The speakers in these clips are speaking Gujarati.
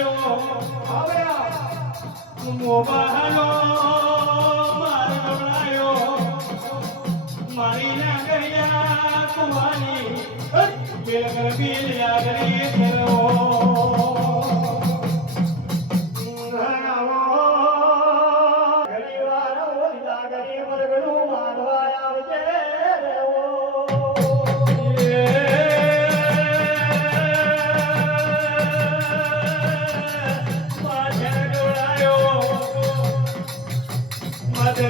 આવ્યો આવ્યા મોબાલો મારો. આવ્યો મારી ના ગયા તુમારી કરો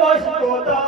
Oh, my God.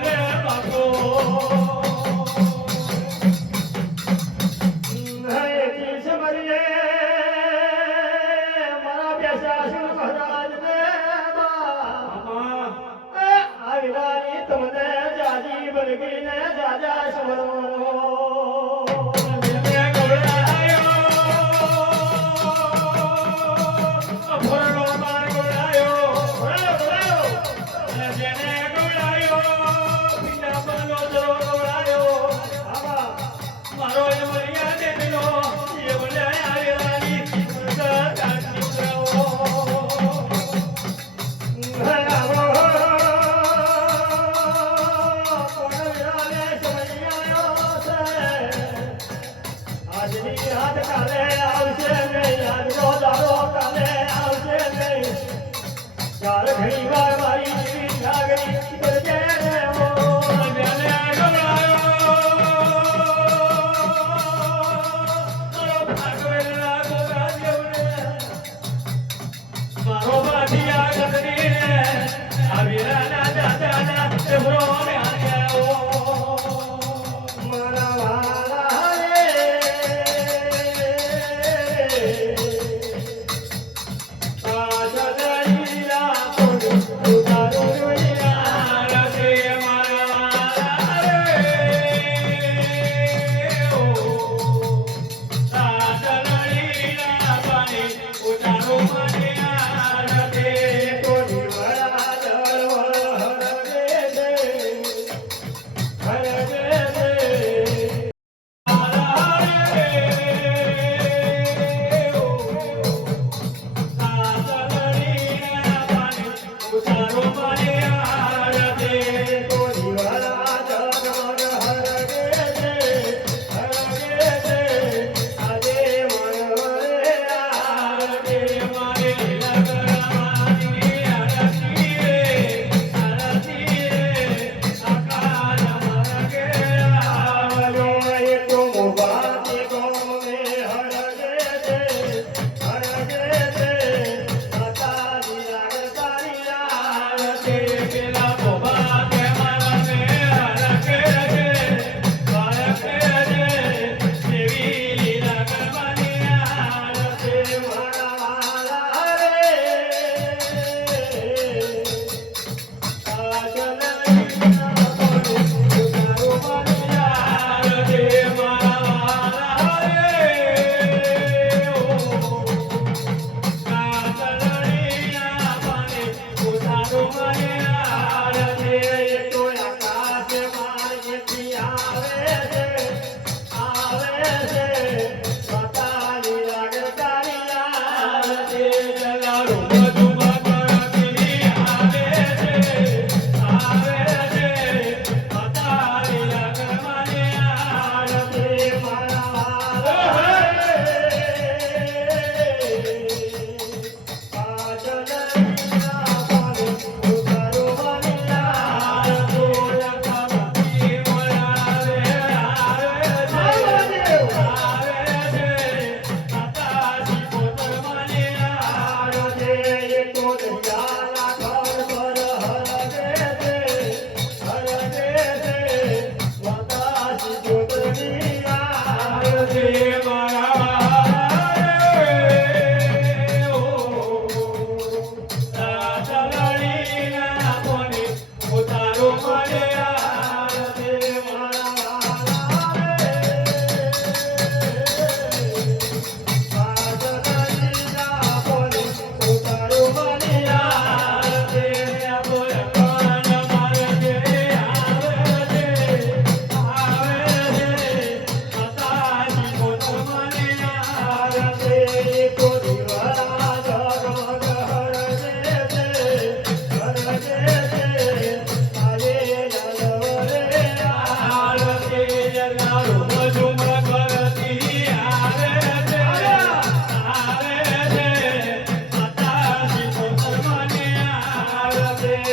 oh, oh.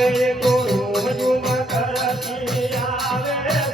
આવે કોરો હજુ મકર આવે?